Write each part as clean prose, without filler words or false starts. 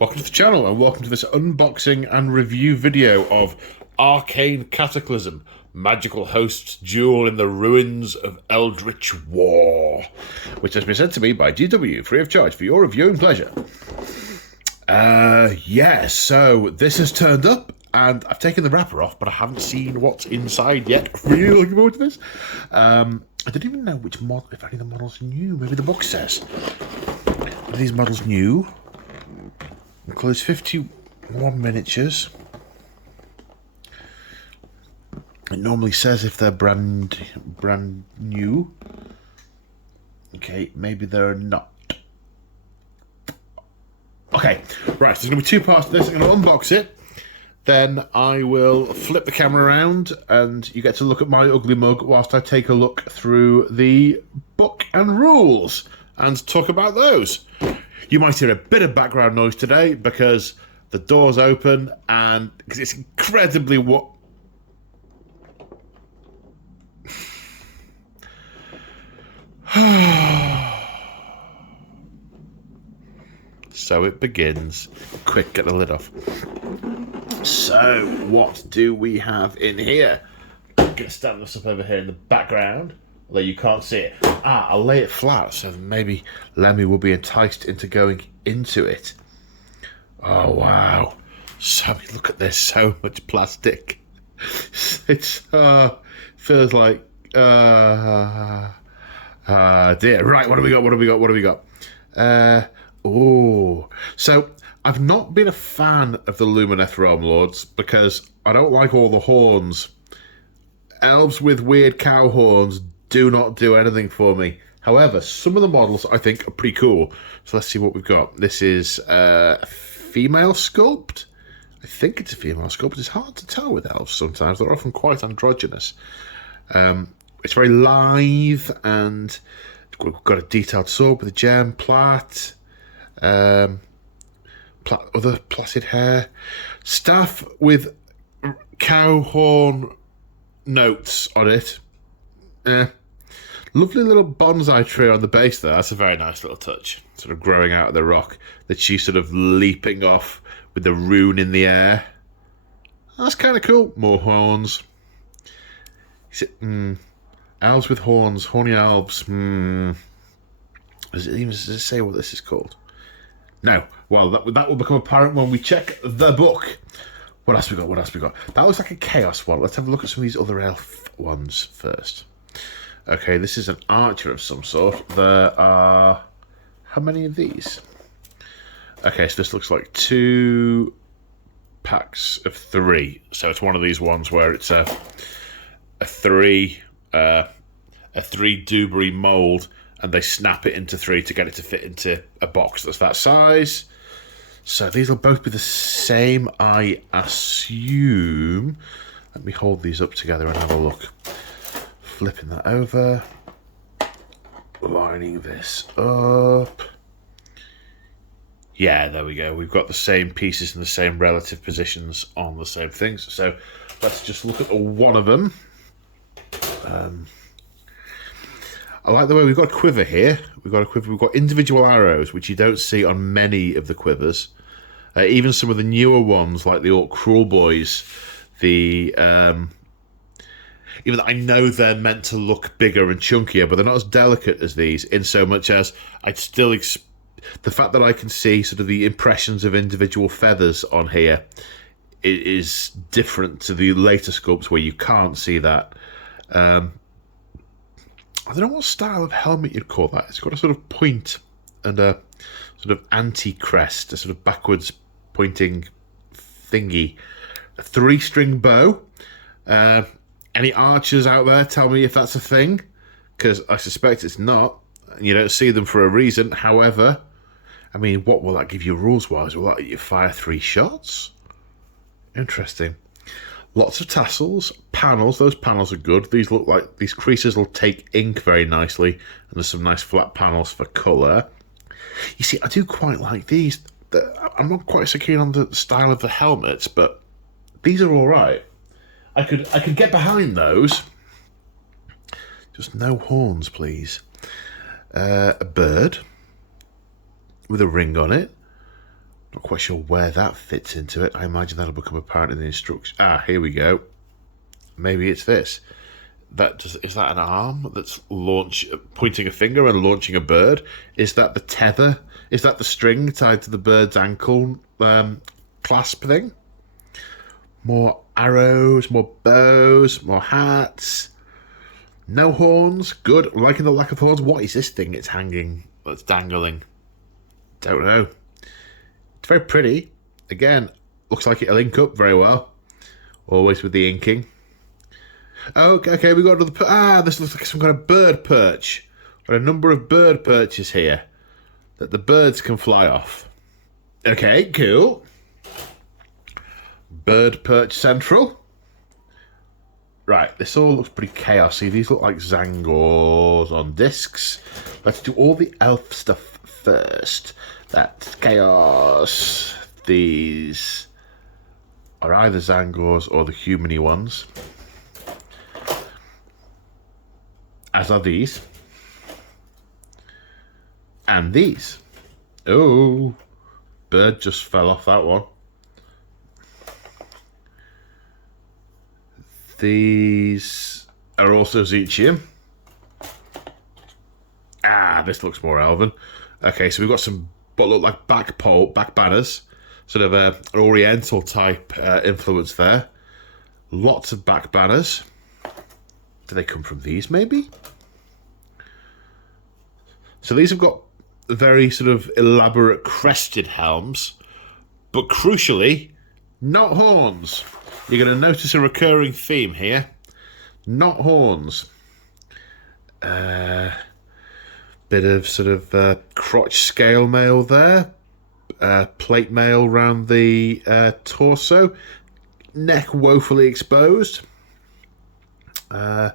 Welcome to the channel and welcome to this unboxing and review video of Arcane Cataclysm, Magical Hosts Duel in the Ruins of Eldritch War, which has been sent to me by GW, free of charge, for your reviewing pleasure. So this has turned up, and I've taken the wrapper off, but I haven't seen what's inside yet. Really looking forward to this. I didn't even know which model, if any of the models are new. Maybe the book says. Are these models new? Includes 51 miniatures. It normally says if they're brand new. Okay, maybe they're not. Okay, right, there's going to be two parts to this. I'm going to unbox it. Then I will flip the camera around and you get to look at my ugly mug whilst I take a look through the book and rules and talk about those. You might hear a bit of background noise today because the door's open and because it's incredibly So it begins. Quick, get the lid off. So, what do we have in here? I'm going to stand this up over here in the background, although you can't see it. I'll lay it flat, so maybe Lemmy will be enticed into going into it. Oh, wow. So, look at this, so much plastic. It's, feels like, dear. Right, what do we got? So I've not been a fan of the Lumineth Realm Lords because I don't like all the horns. Elves with weird cow horns do not do anything for me. However, some of the models I think are pretty cool. So let's see what we've got. This is a female sculpt. I think it's a female sculpt. It's hard to tell with elves sometimes. They're often quite androgynous. It's very lithe and we've got a detailed sword with a gem, plait. Other placid hair, staff with cow horn notes on it. Lovely little bonsai tree on the base there. That's a very nice little touch, sort of growing out of the rock that she's sort of leaping off with the rune in the air. That's kind of cool. More horns. Is it elves with horns, horny elves? Does it say what this is called? No. Well, that will become apparent when we check the book. What else we got? That looks like a chaos one. Let's have a look at some of these other elf ones first. Okay, this is an archer of some sort. There are... how many of these? Okay, so this looks like 2 packs of 3. So it's one of these ones where it's a 3 Dewberry mould, and they snap it into 3 to get it to fit into a box that's that size. So these will both be the same, I assume. Let me hold these up together and have a look. Flipping that over. Lining this up. Yeah, there we go. We've got the same pieces in the same relative positions on the same things. So let's just look at one of them. I like the way we've got a quiver here. We've got individual arrows, which you don't see on many of the quivers. Even some of the newer ones, like the Orc Cruel Boys, even though I know they're meant to look bigger and chunkier, but they're not as delicate as these, in so much as I'd still... the fact that I can see sort of the impressions of individual feathers on here is different to the later sculpts where you can't see that. I don't know what style of helmet you'd call that. It's got a sort of point and a sort of anti-crest, a sort of backwards pointing thingy. A 3-string bow. Any archers out there, tell me if that's a thing, because I suspect it's not. You don't see them for a reason. However, I mean, what will that give you rules-wise? Will that let you fire 3 shots? Interesting. Lots of tassels, panels. Those panels are good. These look like these creases will take ink very nicely, and there's some nice flat panels for colour. You see, I do quite like these. I'm not quite so keen on the style of the helmets, but these are all right. I could get behind those. Just no horns, please. A bird with a ring on it. Not quite sure where that fits into it. I imagine that'll become apparent in the instructions. Ah, here we go. Maybe it's this. Is that an arm that's pointing a finger and launching a bird? Is that the tether? Is that the string tied to the bird's ankle clasp thing? More arrows, more bows, more hats. No horns. Good. I'm liking the lack of horns. What is this thing it's hanging, that's dangling? Don't know. It's very pretty. Again, looks like it'll ink up very well. Always with the inking. Okay, we got another... this looks like some kind of bird perch. Got a number of bird perches here that the birds can fly off. Okay, cool. Bird perch central. Right, this all looks pretty chaosy. These look like Zangors on discs. Let's do all the elf stuff first. That's chaos. These are either Zangors or the human-y ones. As are these. And these. Oh, bird just fell off that one. These are also Zechian. This looks more elven. Okay, so we've got some what look like back banners. Sort of an oriental type influence there. Lots of back banners. Do they come from these, maybe? So these have got very sort of elaborate crested helms, but crucially, not horns. You're going to notice a recurring theme here. Not horns. Bit of sort of crotch scale mail there. Plate mail around the torso. Neck woefully exposed. Now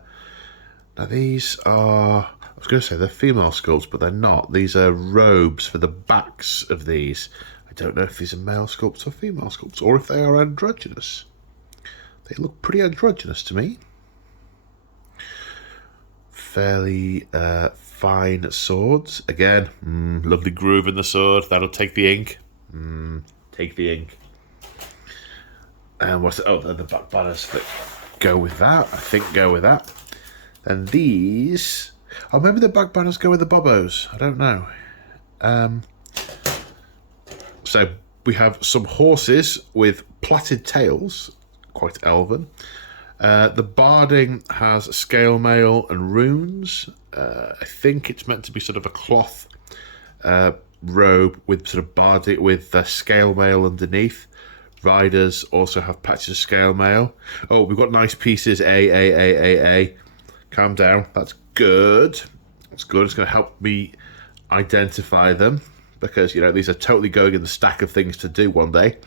these are... I was going to say they're female sculpts, but they're not. These are robes for the backs of these. I don't know if these are male sculpts or female sculpts, or if they are androgynous. They look pretty androgynous to me. Fairly fine swords. Again, lovely groove in the sword. That'll take the ink. Take the ink. And what's it? Oh, the back banners that go with that. I think go with that. And these... Oh, maybe the back banners go with the bobos. I don't know. So we have some horses with plaited tails. Quite elven. The barding has scale mail and runes. I think it's meant to be sort of a cloth robe with sort of barding with scale mail underneath. Riders also have patches of scale mail. Oh, we've got nice pieces. A. Calm down. That's good. That's good. It's going to help me identify them because, you know, these are totally going in the stack of things to do one day.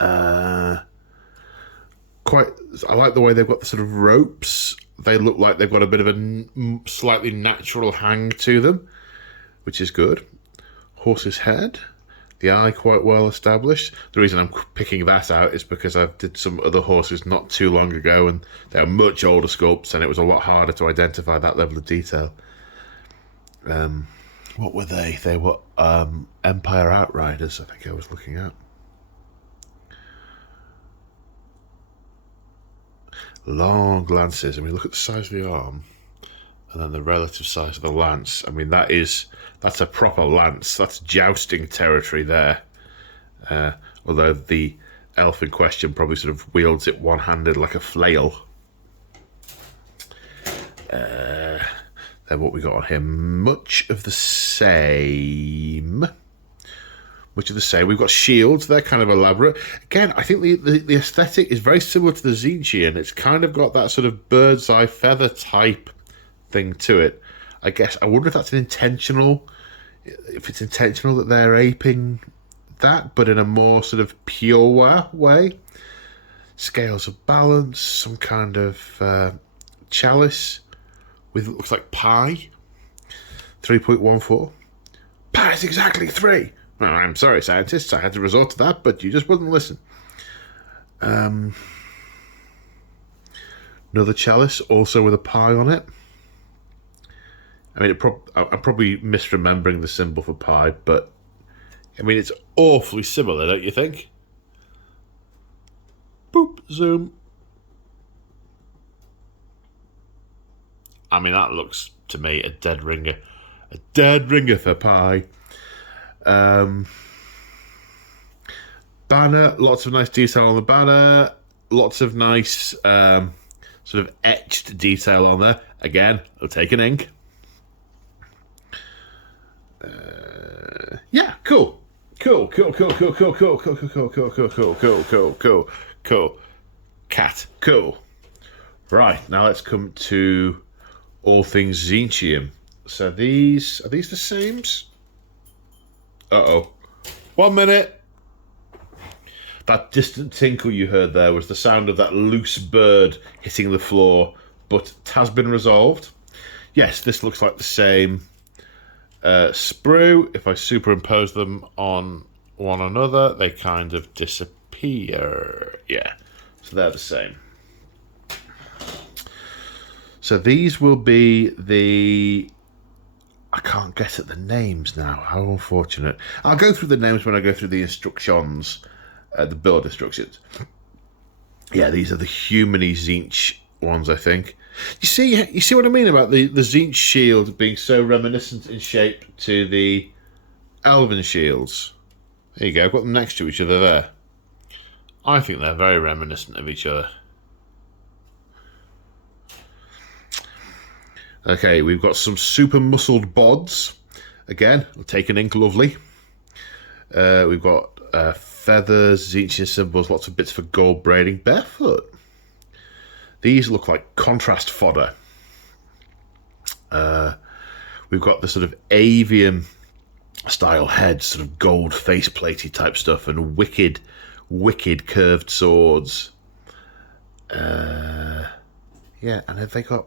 I like the way they've got the sort of ropes. They look like they've got a bit of a slightly natural hang to them, which is good. Horse's head. The eye quite well established. The reason I'm picking that out is because I did some other horses not too long ago and they are much older sculpts and it was a lot harder to identify that level of detail. What were they? They were Empire Outriders, I think I was looking at. Long lances. I mean, look at the size of the arm and then the relative size of the lance. I mean, that's a proper lance. That's jousting territory there. Although the elf in question probably sort of wields it one-handed like a flail. Then what we got on here? Much of the same. We've got shields. They're kind of elaborate. Again, I think the aesthetic is very similar to the Zechian. It's kind of got that sort of bird's eye feather type thing to it. I guess I wonder if that's if it's intentional that they're aping that, but in a more sort of pure way. Scales of balance, some kind of chalice with looks like pi. 3.14. Pi is exactly 3. Well, I'm sorry, scientists. I had to resort to that, but you just wouldn't listen. Another chalice, also with a pi on it. I mean, I'm probably misremembering the symbol for pi, but I mean, it's awfully similar, don't you think? Boop, zoom. I mean, that looks, to me, a dead ringer. A dead ringer for pie. Banner, lots of nice detail on the banner. Lots of nice sort of etched detail on there. Again, I'll take an ink. Yeah, cool. Cool. Cat, cool. Right, now let's come to all things Zinchium. So are these the sames? Uh-oh. 1 minute. That distant tinkle you heard there was the sound of that loose bird hitting the floor, but it has been resolved. Yes, this looks like the same sprue. If I superimpose them on one another, they kind of disappear. Yeah, so they're the same. So these will be the... I can't get at the names now. How unfortunate. I'll go through the names when I go through the instructions, the build instructions. Yeah, these are the humany Tzeentch ones, I think. You see what I mean about the Tzeentch shield being so reminiscent in shape to the Elven shields? There you go, I've got them next to each other there. I think they're very reminiscent of each other. Okay, we've got some super muscled bods. Again, I'll take an ink, lovely. We've got feathers, Tzeentch symbols, lots of bits for gold braiding. Barefoot. These look like contrast fodder. We've got the sort of avian style head, sort of gold face platey type stuff, and wicked curved swords. Yeah, and have they got...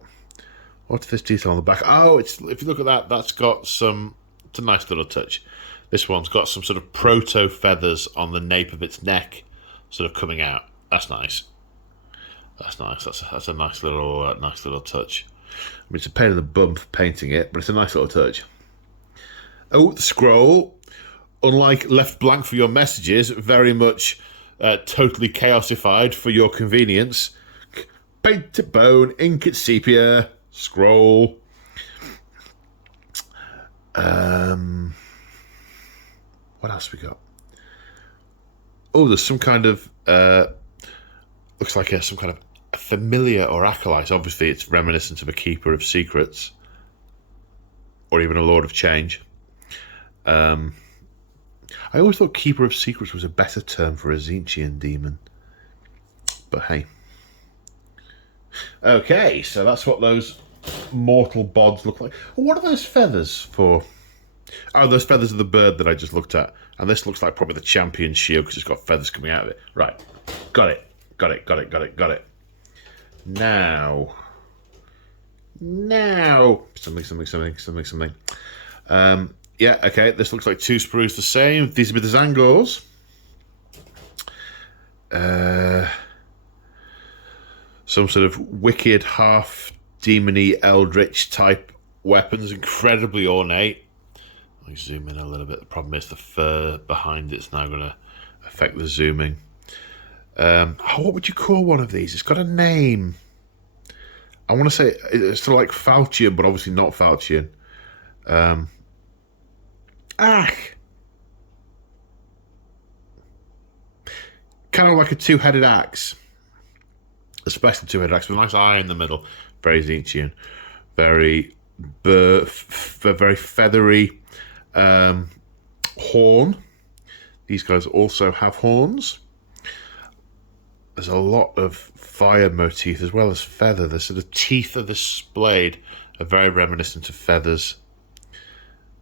What's this detail on the back? Oh, if you look at that, that's got some... It's a nice little touch. This one's got some sort of proto feathers on the nape of its neck, sort of coming out. That's nice. That's nice. That's a nice little touch. I mean, it's a pain in the bum for painting it, but it's a nice little touch. Oh, the scroll. Unlike left blank for your messages, very much totally chaosified for your convenience. Paint to bone, ink at sepia. Scroll. What else we got? Oh, there's some kind of looks like some kind of a familiar or acolyte. Obviously, it's reminiscent of a keeper of secrets, or even a lord of change. I always thought keeper of secrets was a better term for a Tzeentchian demon, but hey. Okay, so that's what those mortal bods look like. What are those feathers for? Oh, those feathers of the bird that I just looked at. And this looks like probably the champion shield because it's got feathers coming out of it. Right. Got it. Now. Something. Yeah, okay. This looks like two sprues the same. These will be the Zangors. Some sort of wicked, half demony, eldritch type weapons, incredibly ornate. Let me zoom in a little bit. The problem is the fur behind it's now going to affect the zooming. What would you call one of these? It's got a name. I want to say it's sort of like Falchion, but obviously not Falchion. Kind of like a two-headed axe. A special two-headed axe with a nice eye in the middle. Very Tzeentchian. Very feathery horn. These guys also have horns. There's a lot of fire motif as well as feather. The sort of teeth of this blade are very reminiscent of feathers.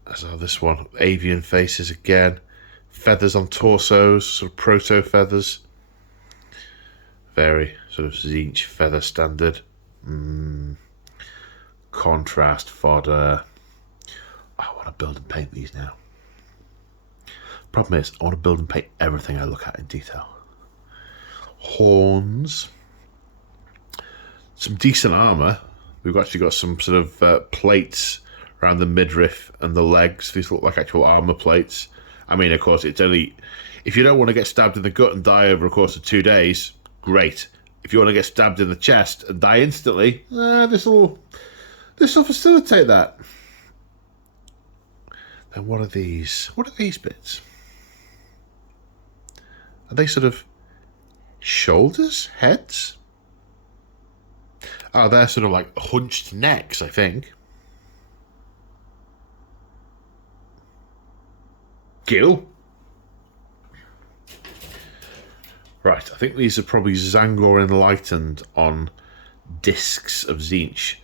As are this one. Avian faces again. Feathers on torsos, sort of proto feathers. Very sort of Tzeentch feather standard. Contrast fodder. I want to build and paint these now. Problem is, I want to build and paint everything I look at in detail. Horns. Some decent armour. We've actually got some sort of plates around the midriff and the legs. These look like actual armour plates. I mean, of course, it's only... If you don't want to get stabbed in the gut and die over a course of 2 days, great. If you want to get stabbed in the chest and die instantly, this will facilitate that. Then what are these? What are these bits? Are they sort of shoulders? Heads? Oh, they're sort of like hunched necks, I think. Gill? Right, I think these are probably Zangor Enlightened on discs of Tzeentch.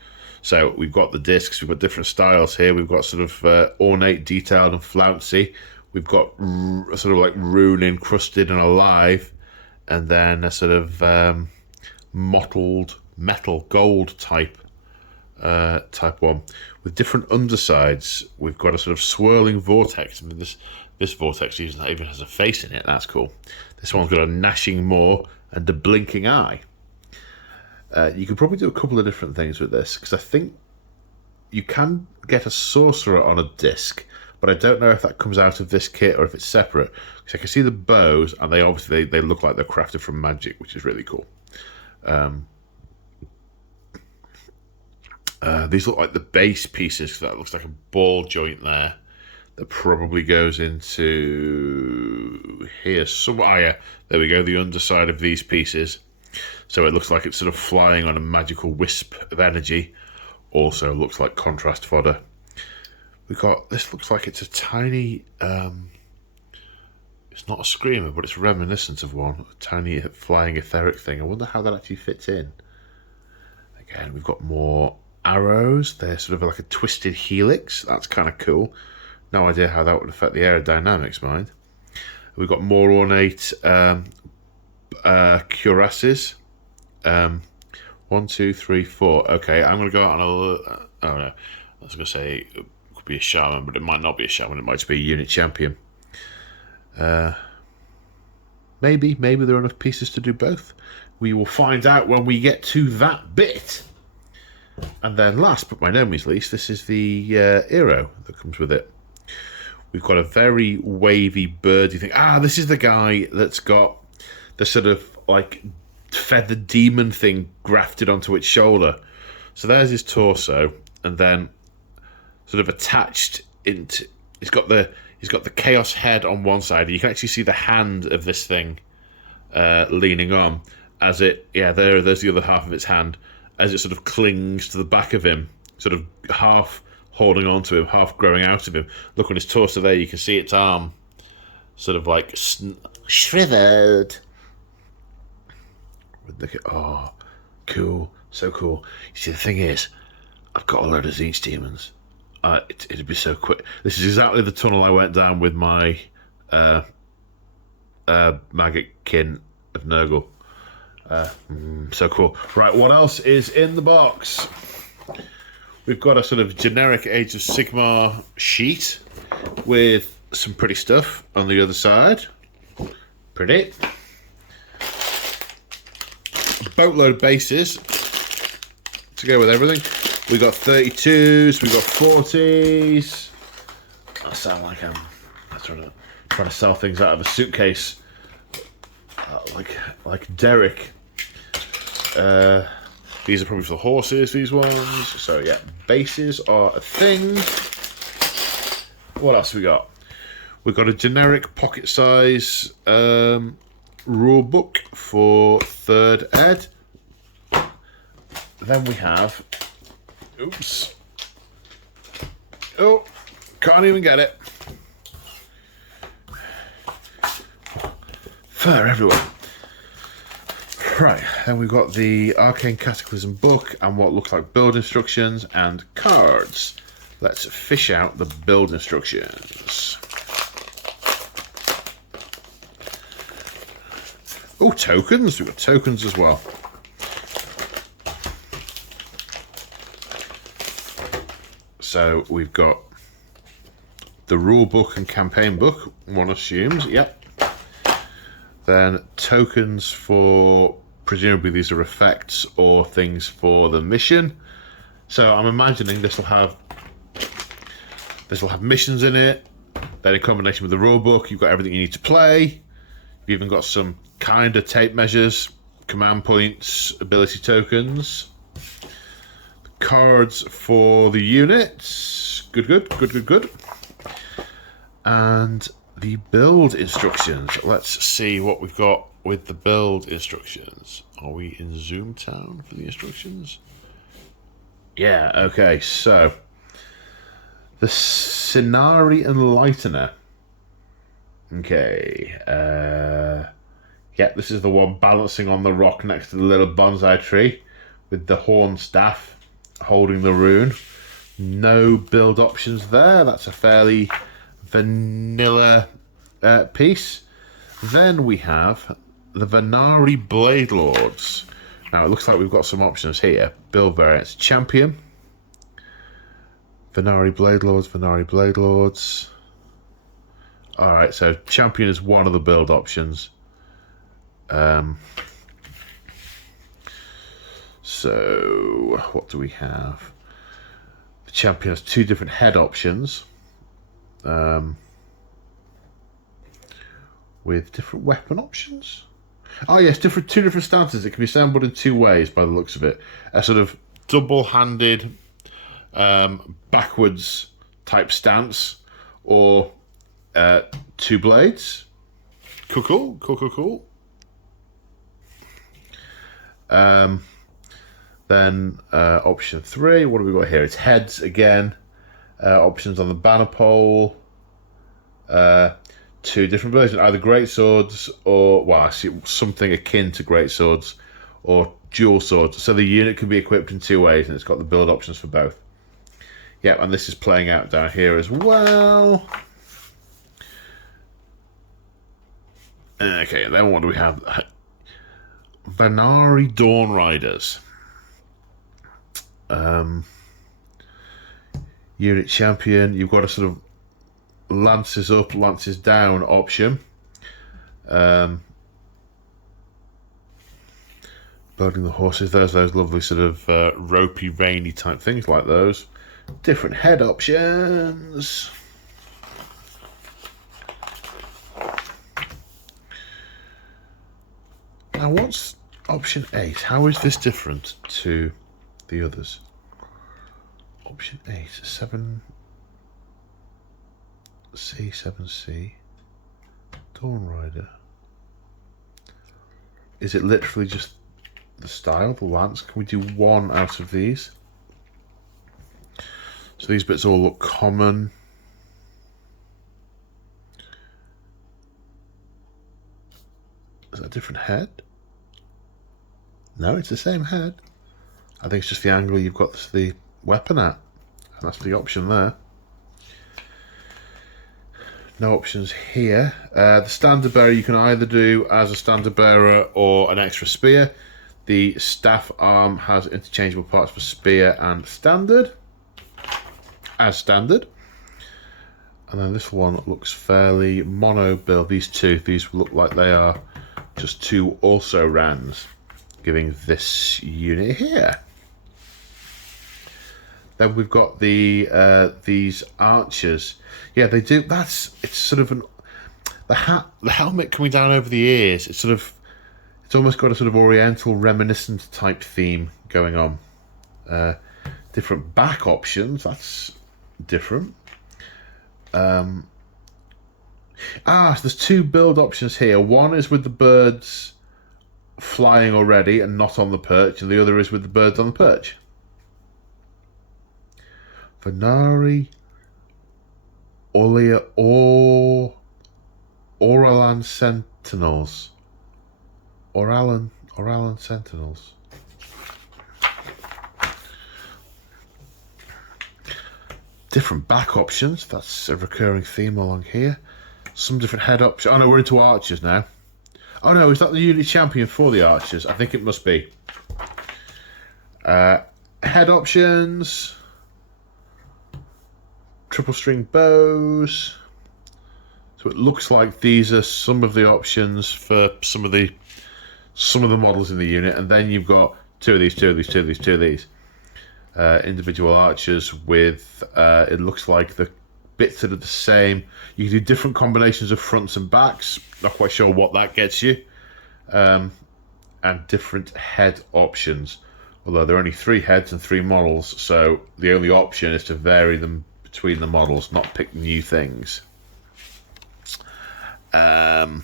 So we've got the discs, we've got different styles here. We've got sort of ornate, detailed, and flouncy. We've got sort of like rune encrusted and alive, and then a sort of mottled metal gold type one with different undersides. We've got a sort of swirling vortex. I mean, this vortex even has a face in it. That's cool. This one's got a gnashing maw and a blinking eye. You could probably do a couple of different things with this, because I think you can get a sorcerer on a disc, but I don't know if that comes out of this kit or if it's separate. Because I can see the bows, and they look like they're crafted from magic, which is really cool. These look like the base pieces, because that looks like a ball joint there. That probably goes into here somewhere. Oh, yeah, there we go, the underside of these pieces. So it looks like it's sort of flying on a magical wisp of energy. Also looks like contrast fodder. We got, this looks like it's a tiny, it's not a screamer, but it's reminiscent of one. A tiny flying etheric thing. I wonder how that actually fits in. Again, we've got more arrows. They're sort of like a twisted helix. That's kind of cool. No idea how that would affect the aerodynamics, mind. We've got more ornate cuirasses. 1, 2, 3, 4. Okay, I'm going to go out on a... oh, no. I was going to say it could be a shaman, but it might not be a shaman. It might just be a unit champion. Maybe there are enough pieces to do both. We will find out when we get to that bit. And then last, but by no means least, this is the hero that comes with it. We've got a very wavy birdie thing. This is the guy that's got the sort of like feathered demon thing grafted onto its shoulder. So there's his torso, and then sort of attached into, he's got the chaos head on one side. You can actually see the hand of this thing leaning on as it, there's the other half of its hand as it sort of clings to the back of him, sort of half holding on to him, half growing out of him. Look on his torso there, you can see its arm sort of like shriveled. Oh, cool, so cool. You see, the thing is, I've got a load of Tzeentch demons. It'd be so quick. This is exactly the tunnel I went down with my maggot kin of Nurgle. So cool. Right, what else is in the box? We've got a sort of generic Age of Sigmar sheet with some pretty stuff on the other side. Pretty. A boatload of bases to go with everything. We got 32s, we got 40s. I sound like I'm trying to sell things out of a suitcase, like Derek. These are probably for the horses, these ones. So yeah, bases are a thing. What else we got? We've got a generic pocket size rule book for 3rd ed. Then we have, oops. Oh, can't even get it. Fur everywhere. Right, then we've got the Arcane Cataclysm book and what looks like build instructions and cards. Let's fish out the build instructions. Oh, tokens. We've got tokens as well. So we've got the rule book and campaign book, one assumes, yep. Then tokens for, presumably these are effects or things for the mission. So I'm imagining this will have missions in it, Then in combination with the rulebook, you've got everything you need to play. You've even got some kind of tape measures, command points, ability tokens, cards for the units. Good. And the build instructions. Let's see what we've got with the build instructions. Are we in Zoom Town for the instructions? Yeah, okay, so the Sigmar Enlightener. Okay, yeah, this is the one balancing on the rock next to the little bonsai tree with the horn staff holding the rune. No build options there. That's a fairly vanilla piece. Then we have the Vanari Blade Lords. Now it looks like we've got some options here. Build variants: Champion, Vanari Blade Lords. Alright, so Champion is one of the build options. So what do we have? The Champion has two different head options. With different weapon options. Oh yes, two different stances. It can be assembled in two ways by the looks of it. A sort of double-handed backwards type stance, or two blades. Cool. Then option 3, what have we got here? It's heads again. Options on the banner pole. Two different versions, either great swords or, well, I see something akin to great swords, or dual swords. So the unit can be equipped in two ways, and it's got the build options for both. Yeah, and this is playing out down here as well. Okay, then what do we have? Vanari Dawn Riders. Unit Champion, you've got a sort of lances up, lances down option. Building the horses, there's those lovely sort of ropey, veiny type things like those. Different head options. Now what's option 8? How is this different to the others? Option 8, 7C, Dawn Rider. Is it literally just the style, the lance? Can we do one out of these? So these bits all look common. Is that a different head? No, it's the same head. I think it's just the angle you've got the weapon at. And that's the option there. No options here. The standard bearer you can either do as a standard bearer or an extra spear. The staff arm has interchangeable parts for spear and standard. As standard. And then this one looks fairly mono build. These look like they are just two also rans, giving this unit here. Then we've got these archers. Yeah, they do. It's sort of the helmet coming down over the ears. It's almost got a sort of oriental reminiscent type theme going on. Different back options. That's different. So there's two build options here. One is with the birds flying already and not on the perch, and the other is with the birds on the perch. Vanari Oralan Sentinels. Oralan Sentinels. Different back options. That's a recurring theme along here. Some different head options. Oh no, we're into archers now. Oh no, is that the unit champion for the archers? I think it must be. Head options. Triple string bows. So it looks like these are some of the options for some of the models in the unit, and then you've got two of these. Individual archers with it looks like the bits that are the same. You can do different combinations of fronts and backs. Not quite sure what that gets you. And different head options. Although there are only 3 heads and 3 models, so the only option is to vary them between the models, not pick new things. Then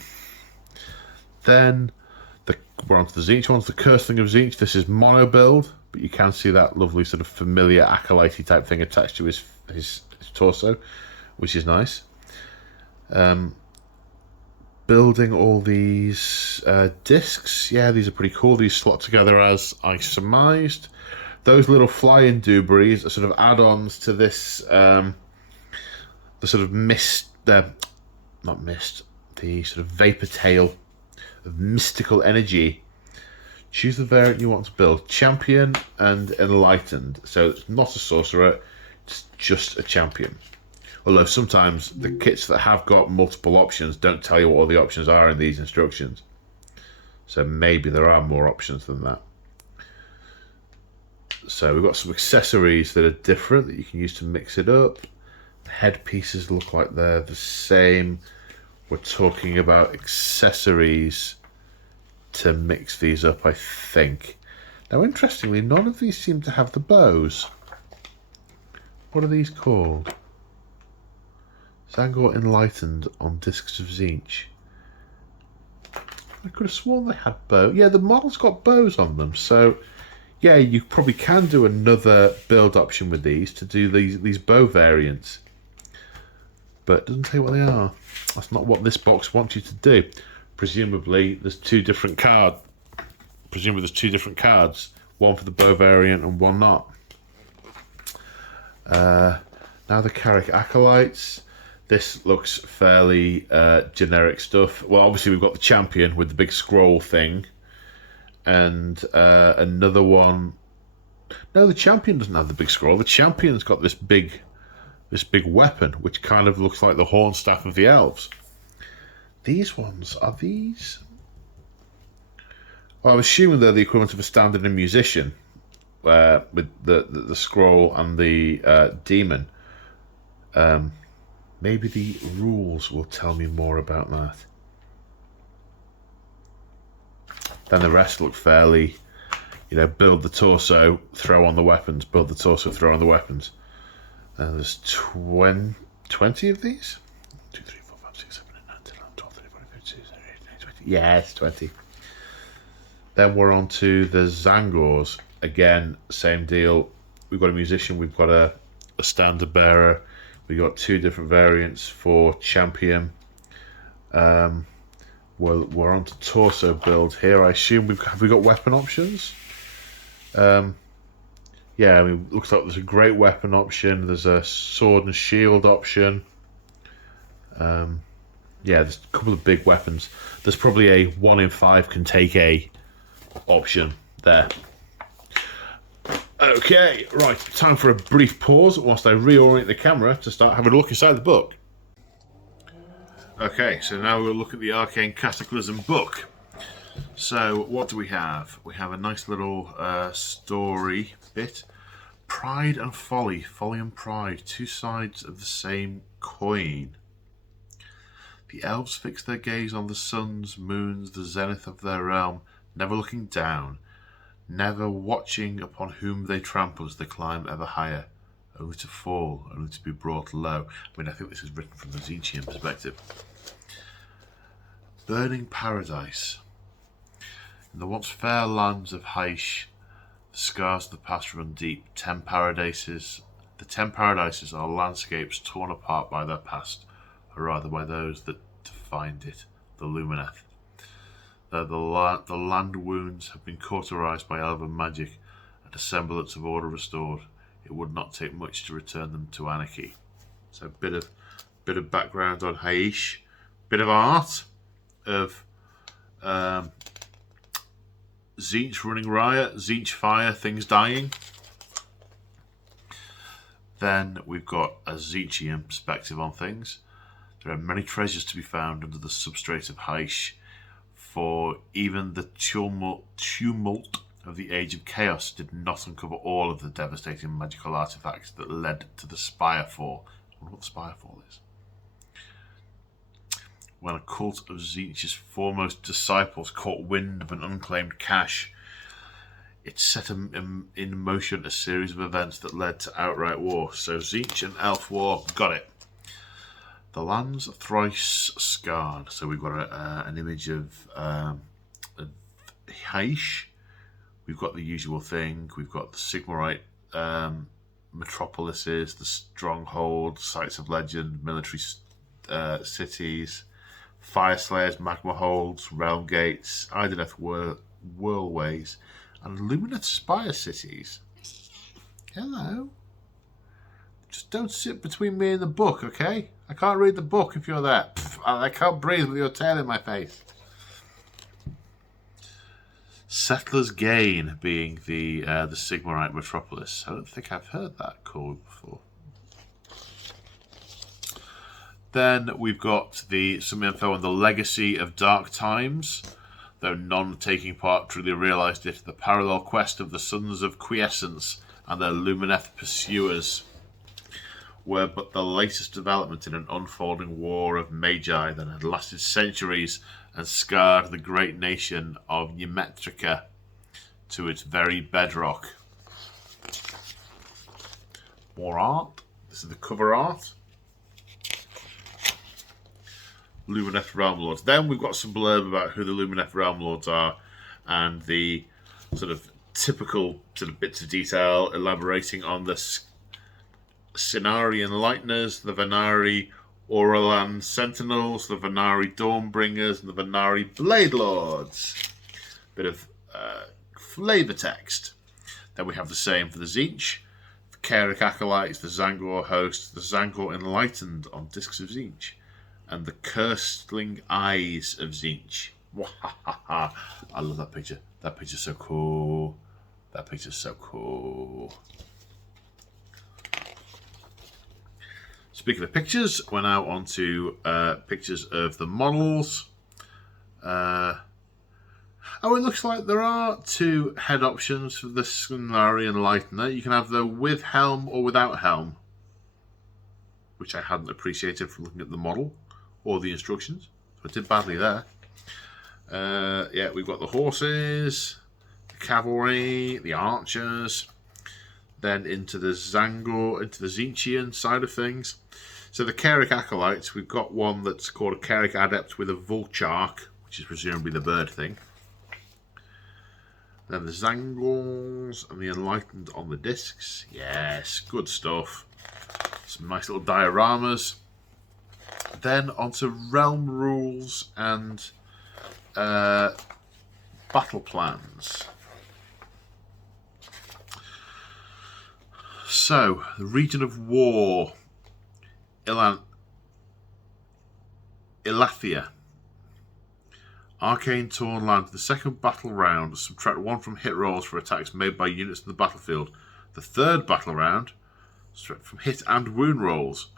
we're on to the Tzeentch ones. The Curseling of Tzeentch. This is mono build, but you can see that lovely sort of familiar acolyte type thing attached to his torso, which is nice. Building all these discs. Yeah, these are pretty cool. These slot together as I surmised. Those little flying debris are sort of add-ons to this, the sort of the sort of vapor tail of mystical energy. Choose the variant you want to build. Champion and Enlightened. So it's not a sorcerer, it's just a champion. Although sometimes the kits that have got multiple options don't tell you what all the options are in these instructions. So maybe there are more options than that. So we've got some accessories that are different that you can use to mix it up. The headpieces look like they're the same. We're talking about accessories to mix these up, I think. Now, interestingly, none of these seem to have the bows. What are these called? Zangor Enlightened on Discs of Tzeentch. I could have sworn they had bows. Yeah, the model's got bows on them, so yeah, you probably can do another build option with these to do these bow variants. But it doesn't tell you what they are. That's not what this box wants you to do. Presumably, there's 2 different cards. One for the bow variant and one not. Now the Carrick Acolytes. This looks fairly generic stuff. Well, obviously we've got the champion with the big scroll thing, and another one. No, the champion doesn't have the big scroll. The champion's got this big weapon, which kind of looks like the horn staff of the elves. These ones, are these? Well, I'm assuming they're the equivalent of a standard musician, with the scroll and the demon. Maybe the rules will tell me more about that. Then the rest look fairly, build the torso, throw on the weapons, build the torso, throw on the weapons. There's 20 of these? 2, 3, 4, 5, 6, 7, 8, 9, 10, 11, 12, 13, 14, 15, 16, 17, 18, 19, 20. Yeah, it's 20. Then we're on to the Zangors. Again, same deal. We've got a musician, we've got a standard bearer. We've got 2 different variants for champion. Well, we're on to torso build here. I assume have we got weapon options? Yeah, I mean, looks like there's a great weapon option. There's a sword and shield option. Yeah, there's a couple of big weapons. There's probably a 1 in 5 can take a option there. Okay, right, time for a brief pause whilst I reorient the camera to start having a look inside the book. Okay, so now we'll look at the Arcane Cataclysm book. So, what do we have? We have a nice little story bit. Pride and folly, folly and pride, 2 sides of the same coin. The elves fix their gaze on the suns, moons, the zenith of their realm, never looking down, never watching upon whom they trample as they climb ever higher, only to fall, only to be brought low. I mean, I think this is written from the Tzeentchian perspective. Burning paradise. In the once fair lands of Haish, the scars of the past run deep. 10 paradises. The 10 paradises are landscapes torn apart by their past, or rather by those that defined it, the Lumineth. Though the land wounds have been cauterized by elven magic and a semblance of order restored, it would not take much to return them to anarchy. So a bit of background on Haish, bit of art of Tzeentch running riot, Tzeentch fire, things dying. Then we've got a Tzeentchian perspective on things. There are many treasures to be found under the substrate of Haish, for even the tumult of the Age of Chaos did not uncover all of the devastating magical artifacts that led to the Spirefall I wonder what the Spirefall is. When a cult of Tzeentch's foremost disciples caught wind of an unclaimed cache, it set in motion a series of events that led to outright war. So Tzeentch and Elf War, got it. The lands thrice scarred. So we've got an image of Haish. We've got the usual thing. We've got the Sigmarite metropolises, the stronghold, sites of legend, military cities, fire slayers, magma holds, realm gates, Ideneth whirlways, and Lumineth spire cities. Hello. Just don't sit between me and the book, okay? I can't read the book if you're there. I can't breathe with your tail in my face. Settler's Gain being the Sigmarite metropolis. I don't think I've heard that called before. Then we've got some info on the legacy of Dark Times. Though none taking part truly realised it, the parallel quest of the Sons of Quiescence and their Lumineth pursuers were but the latest development in an unfolding war of magi that had lasted centuries and scarred the great nation of Ymetrica to its very bedrock. More art. This is the cover art. Lumineth Realm Lords. Then we've got some blurb about who the Lumineth Realm Lords are and the sort of typical sort of bits of detail elaborating on the Sinari Enlighteners, the Venari Auralan Sentinels, the Venari Dawnbringers, and the Venari Blade Lords. Bit of flavour text. Then we have the same for the Tzeentch, the Kaeric Acolytes, the Zangor Host, the Zangor Enlightened on Discs of Tzeentch, and the Curstling Eyes of Tzeentch. I love that picture. That picture's so cool. That picture's so cool. Speaking of pictures, we're now on to pictures of the models. Oh, it looks like there are two head options for the Sigmar Enlightener. You can have the with helm or without helm, which I hadn't appreciated from looking at the model or the instructions. So I did badly there. Yeah, we've got the horses, the cavalry, the archers, then into the Zangor, into the Tzeentchian side of things. So the Kaeric Acolytes, we've got one that's called a Kaeric Adept with a Vulchark, which is presumably the bird thing. Then the Zangors and the Enlightened on the discs. Yes, good stuff. Some nice little dioramas. Then onto realm rules and battle plans. So, the region of war, Elathia. Arcane Torn Land. The second battle round, subtract 1 from hit rolls for attacks made by units in the battlefield. The third battle round, subtract from hit and wound rolls.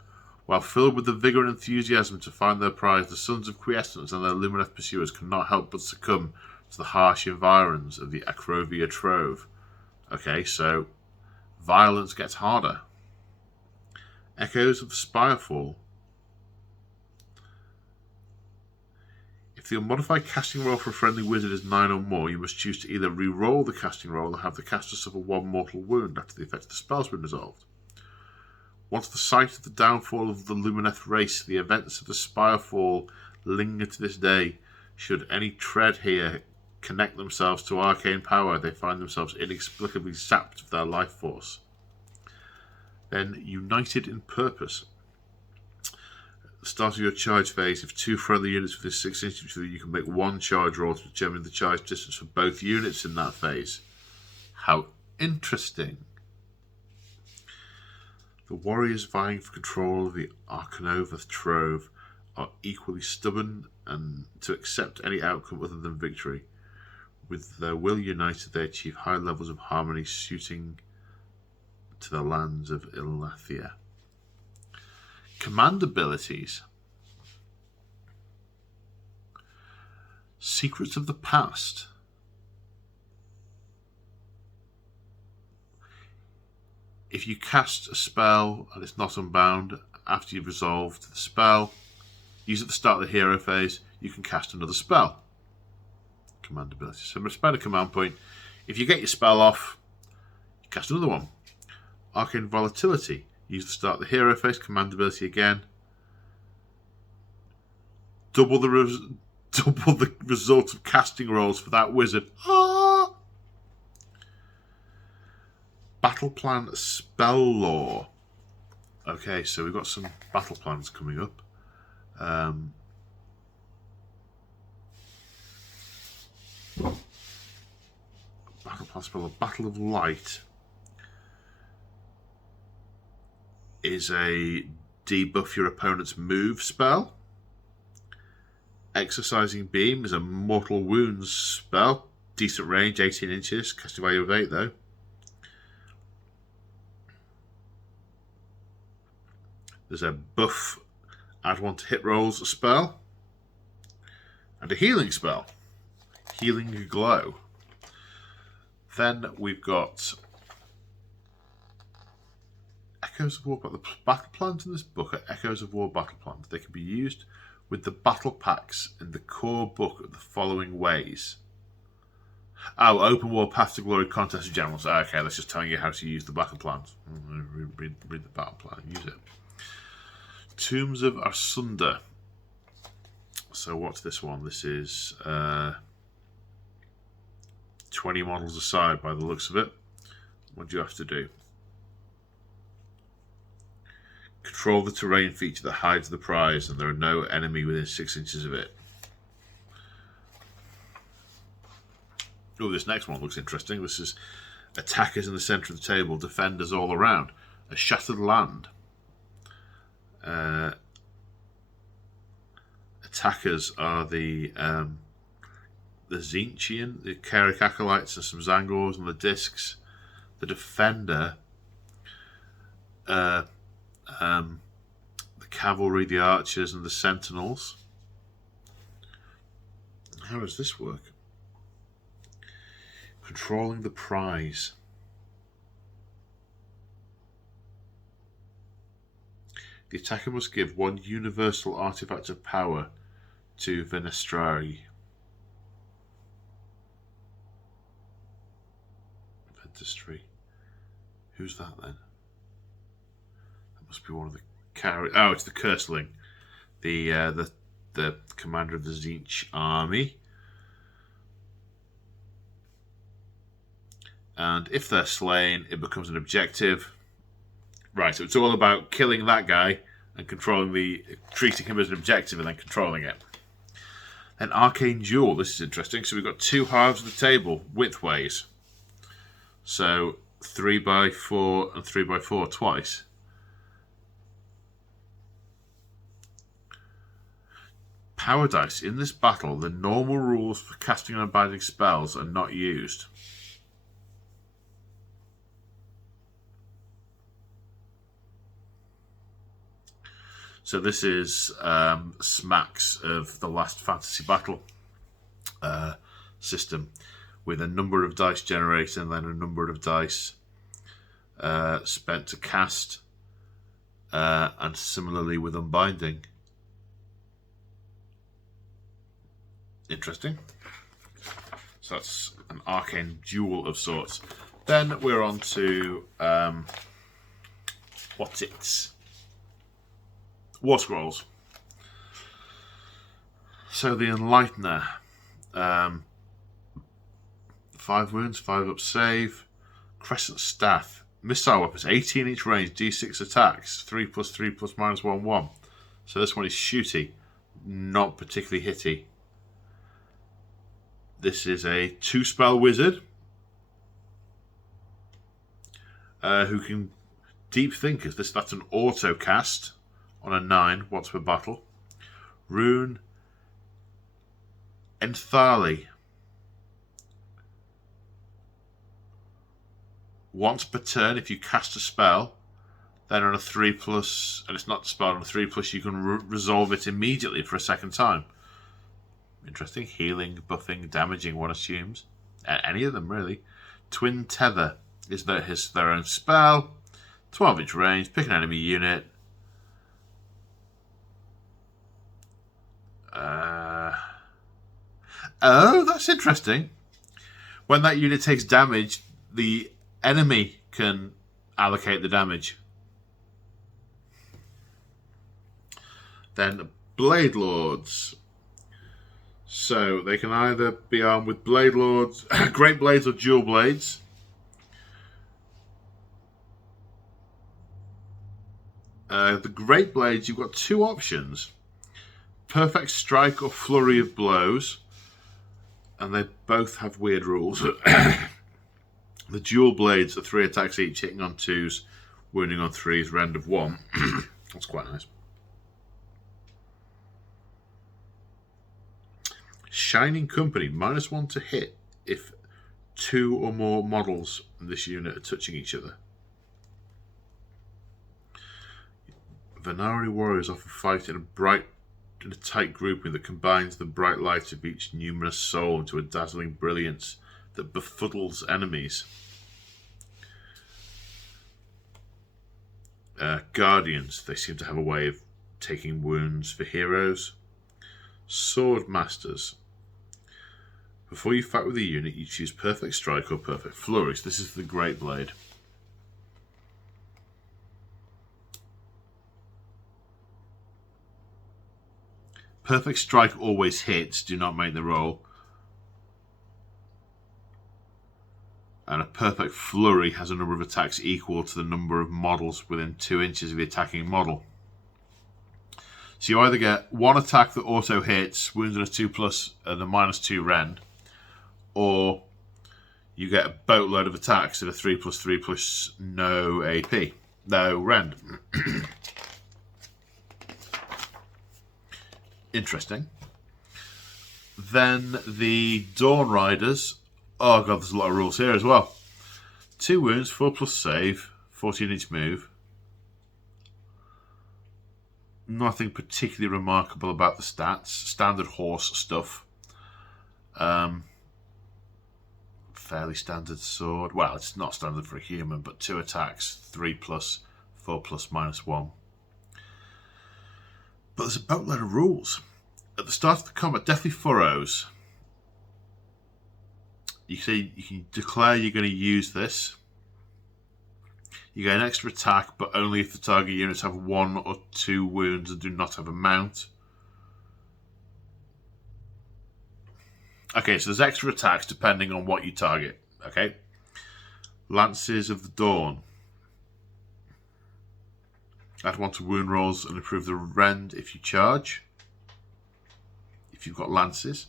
While filled with the vigour and enthusiasm to find their prize, the Sons of Quiescence and their Lumineth pursuers cannot help but succumb to the harsh environs of the Acrovia Trove. Okay, so violence gets harder. Echoes of the Spirefall. If the unmodified casting roll for a friendly wizard is 9 or more, you must choose to either re-roll the casting roll or have the caster suffer 1 mortal wound after the effect of the spell's been resolved. Once the site of the downfall of the Lumineth race, the events of the Spirefall linger to this day. Should any tread here connect themselves to arcane power, they find themselves inexplicably sapped of their life force. Then, united in purpose. At the start of your charge phase, if 2 friendly units within 6 inches of you, you can make 1 charge roll to determine the charge distance for both units in that phase. How interesting. The warriors vying for control of the Arcanova Trove are equally stubborn and to accept any outcome other than victory. With their will united, they achieve high levels of harmony suiting to the lands of Elathia. Command abilities. Secrets of the Past. If you cast a spell and it's not unbound, after you've resolved the spell, use at the start of the hero phase, you can cast another spell. Command ability. So spend a command point. If you get your spell off, you cast another one. Arcane Volatility. Use the start of the hero phase, command ability again. Double the result of casting rolls for that wizard. Ah! Battle plan spell lore. Okay, so we've got some battle plans coming up. Battle plan spell, Battle of Light is a debuff your opponent's move spell. Exercising Beam is a mortal wounds spell. Decent range, 18 inches. Casting value of 8 though. There's a buff, add 1 to hit rolls spell. And a healing spell. Healing Glow. Then we've got Echoes of War. The battle plans in this book are Echoes of War battle plans. They can be used with the battle packs in the core book of the following ways. Oh, Open War Path to Glory Contest of Generals. Okay, that's just telling you how to use the battle plans. Read the battle plan, use it. Tombs of Asunder. So what's this one? This is 20 models aside by the looks of it. What do you have to do? Control the terrain feature that hides the prize, and there are no enemy within 6 inches of it. Oh, this next one looks interesting. This is attackers in the centre of the table, defenders all around. A shattered land. Attackers are the Tzeentchian, the Carrick Acolytes, and some Zangors on the discs. The defender, the cavalry, the archers, and the sentinels. How does this work? Controlling the prize. The attacker must give 1 universal artifact of power to Venestrari. Ventistry. Who's that then? That must be one of the Oh, it's the Curseling, the commander of the Tzeentch army. And if they're slain, it becomes an objective. Right, so it's all about killing that guy and treating him as an objective and then controlling it. An Arcane Duel. This is interesting. So we've got 2 halves of the table widthways. So 3x4 and 3x4 twice. Power dice. In this battle, the normal rules for casting and abiding spells are not used. So this is smacks of the last fantasy battle system, with a number of dice generated and then a number of dice spent to cast, and similarly with unbinding. Interesting. So that's an arcane duel of sorts. Then we're on to what's it? War Scrolls. So the Enlightener. 5 wounds, 5 up save. Crescent Staff. Missile weapons, 18-inch range, d6 attacks, 3+3 plus -1/1. So this one is shooty, not particularly hitty. This is a 2-spell wizard who can Deep Thinkers. That's an auto cast on a 9 once per battle. Rune Entharli. Once per turn, if you cast a spell, then on a 3+, and it's not a spell, on a 3+, you can resolve it immediately for a second time. Interesting. Healing, buffing, damaging, one assumes. Any of them, really. Twin Tether is their own spell. 12-inch range. Pick an enemy unit. Oh, that's interesting. When that unit takes damage, the enemy can allocate the damage. Then Blade Lords. So they can either be armed with Blade Lords, Great Blades or Dual Blades. The Great Blades, you've got two options. Perfect Strike or Flurry of Blows. And they both have weird rules. The Dual Blades are 3 attacks each, hitting on 2s, wounding on 3s, rend of 1. That's quite nice. Shining Company, -1 to hit if 2 or more models in this unit are touching each other. Venari Warriors often fight in a tight grouping that combines the bright light of each numerous soul into a dazzling brilliance that befuddles enemies. Guardians, they seem to have a way of taking wounds for heroes. Sword Masters. Before you fight with a unit, you choose Perfect Strike or Perfect Flurry. So this is the Great Blade. Perfect Strike always hits, do not make the roll. And a Perfect Flurry has a number of attacks equal to the number of models within 2 inches of the attacking model. So you either get one attack that auto hits, wounds at a 2+ and a -2 rend, or you get a boatload of attacks at a 3+3+ no AP, no rend. Interesting. Then the Dawn Riders. Oh god, there's a lot of rules here as well. 2 wounds, 4+ save, 14-inch move. Nothing particularly remarkable about the stats. Standard horse stuff. Fairly standard sword. Well, it's not standard for a human, but 2 attacks, 3+, 4+, -1. But there's a boatload of rules. At the start of the combat, Deathly Furrows. You can declare you're going to use this. You get an extra attack, but only if the target units have 1 or 2 wounds and do not have a mount. Okay, so there's extra attacks depending on what you target. Okay. Lances of the Dawn. Add 1 to wound rolls and improve the rend if you charge. If you've got lances.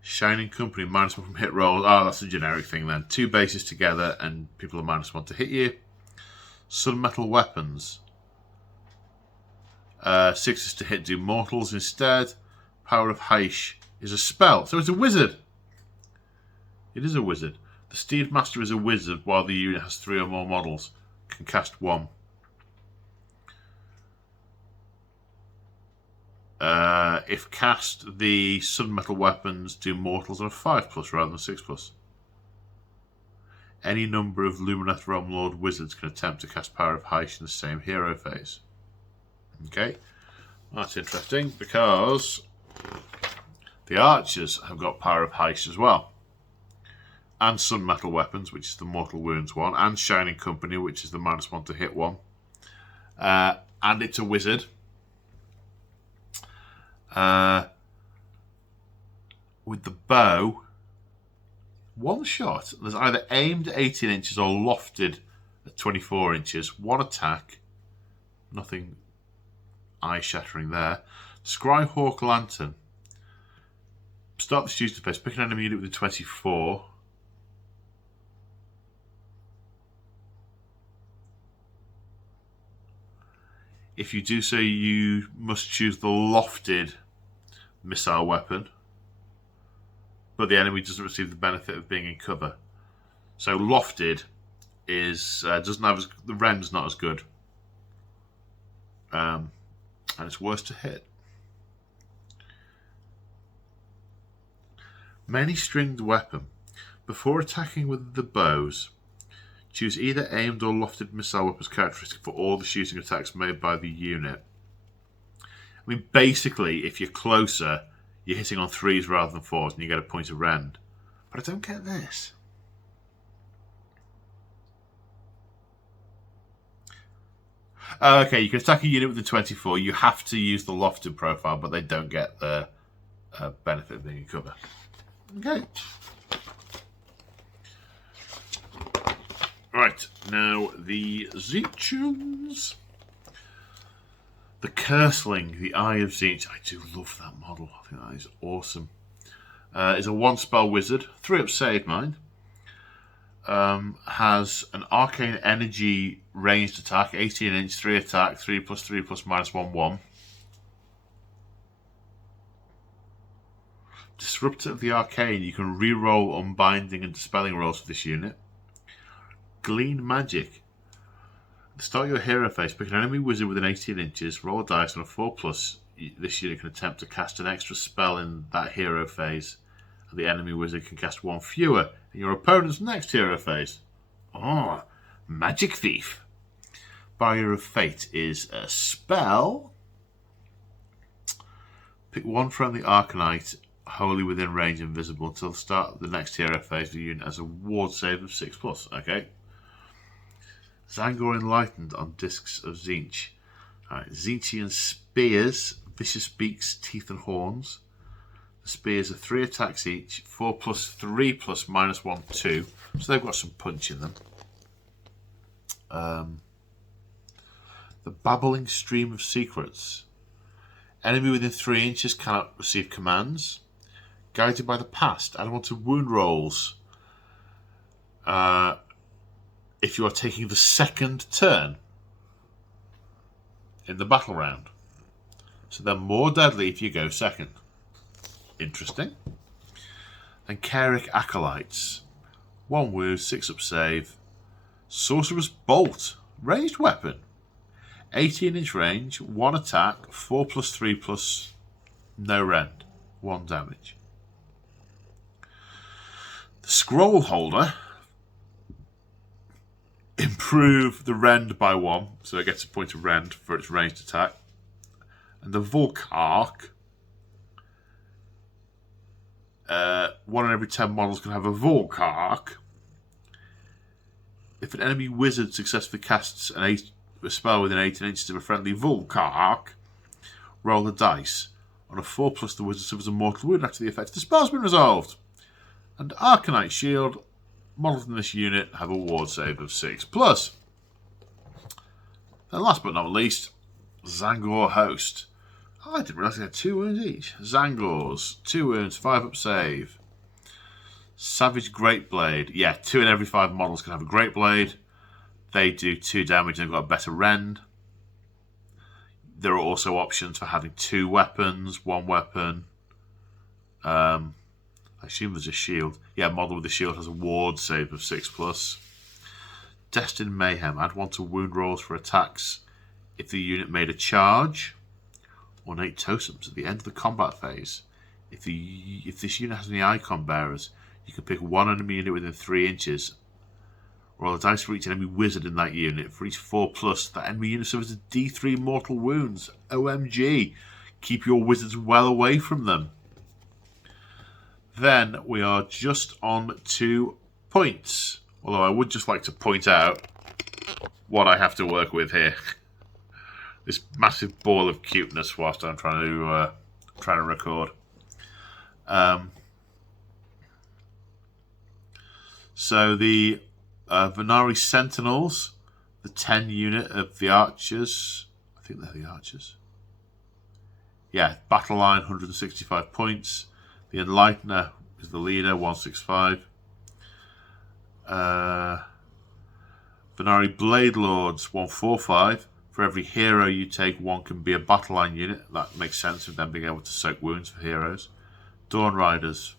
Shining Company, -1 from hit rolls. Oh, that's a generic thing then. 2 bases together and people are -1 to hit you. Sun Metal Weapons. 6 to hit, do mortals instead. Power of Heish is a spell. So it's a wizard. It is a wizard. The Steed Master is a wizard while the unit has 3 or more models. Can cast 1. If cast, the Sun Metal Weapons do mortals on a 5+ rather than 6+. Any number of Lumineth Realm Lord wizards can attempt to cast Power of Heish in the same hero phase. Okay, that's interesting because the Archers have got Power of Heish as well. And Sun Metal Weapons, which is the Mortal Wounds one, and Shining Company, which is the -1 to hit one. And it's a wizard. With the bow, 1 shot. There's either aimed at 18 inches or lofted at 24 inches. 1 attack. Nothing eye-shattering there. Scryhawk Lantern. Start the shooting phase. Pick an enemy unit within 24. If you do so, you must choose the lofted missile weapon, but the enemy doesn't receive the benefit of being in cover. So lofted is doesn't have the rend's not as good, and it's worse to hit. Many stringed weapon. Before attacking with the bows, choose either aimed or lofted missile weapons characteristic for all the shooting attacks made by the unit. I mean, basically, if you're closer, you're hitting on 3s rather than 4s, and you get a point of rend. But I don't get this. Okay, you can attack a unit with a 24. You have to use the lofted profile, but they don't get the benefit of being a cover. Okay. Right, now the Tzeentchans. The Curseling, the Eye of Tzeentch. I do love that model. I think that is awesome. Is a 1-spell wizard, 3-up save, mind. Has an Arcane Energy ranged attack, 18 inch, 3 attack, 3+3 plus -1/1. Disruptor of the Arcane, you can re-roll Unbinding and Dispelling rolls for this unit. Glean Magic. At the start of your hero phase, pick an enemy wizard within 18 inches, roll a dice on a 4+. This unit can attempt to cast an extra spell in that hero phase, and the enemy wizard can cast 1 fewer in your opponent's next hero phase. Oh, Magic Thief. Barrier of Fate is a spell. Pick 1 friendly Arcanite wholly within range invisible until the start of the next hero phase. The unit has a ward save of 6+. Okay. Zangor Enlightened on Discs of Tzeentch. Alright, Tzeentchian Spears, Vicious Beaks, Teeth and Horns. The spears are 3 attacks each, 4+3 plus -1/2. So they've got some punch in them. The Babbling Stream of Secrets. Enemy within 3 inches cannot receive commands. Guided by the past, add 1 to wound rolls. If you are taking the second turn in the battle round. So they're more deadly if you go second. Interesting. And Carrick Acolytes. 1 wound, 6-up save. Sorcerer's Bolt. Ranged weapon. 18 inch range, 1 attack, 4+3 plus no rend. 1 damage. The Scroll Holder. Improve the rend by 1, so it gets a point of rend for its ranged attack. And the Volkark. 1 in every 10 models can have a Volkark. If an enemy wizard successfully casts a spell within 18 inches of a friendly Volkark, roll the dice. On a 4+, the wizard suffers a mortal wound after the effect of the spell has been resolved. And Arcanite Shield. Models in this unit have a ward save of 6+. And last but not least, Zangor Host. Oh, I didn't realise they had 2 wounds each. Zangors, 2 wounds, 5-up save. Savage Great Blade. Yeah, 2 in every 5 models can have a Great Blade. They do 2 damage and they've got a better rend. There are also options for having 2 weapons, 1 weapon. I assume there's a shield. Yeah, model with the shield has a ward save of 6+. Destined Mayhem. Add 1 to wound rolls for attacks if the unit made a charge. Ornate Totems. At the end of the combat phase, if this unit has any icon bearers, you can pick 1 enemy unit within 3 inches. Roll a dice for each enemy wizard in that unit. For each 4+, that enemy unit suffers a D3 mortal wounds. OMG. Keep your wizards well away from them. Then we are just on 2 points. Although I would just like to point out what I have to work with here. This massive ball of cuteness whilst I'm trying to record. So the Venari Sentinels, the 10 unit of the Archers. I think they're the Archers. Yeah, battle line, 165 points. The Enlightener is the leader, 165. Venari Blade Lords, 145. For every hero you take, 1 can be a battle line unit. That makes sense with them being able to soak wounds for heroes. Dawn Riders,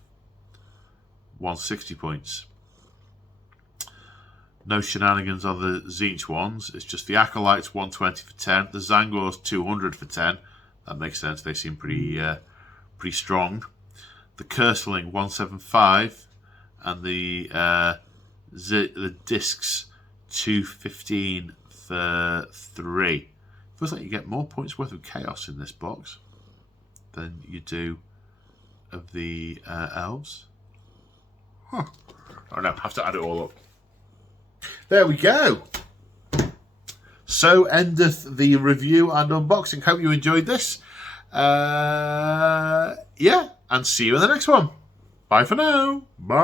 160 points. No shenanigans on the Tzeentch ones. It's just the Acolytes, 120 for 10. The Zangors, 200 for 10. That makes sense. They seem pretty strong. The Curseling, 175. And the discs, 215 for 3. Feels like you get more points worth of chaos in this box than you do of the elves. Huh. Oh no, I have to add it all up. There we go. So endeth the review and unboxing. Hope you enjoyed this. Yeah, and see you in the next one. Bye for now. Bye.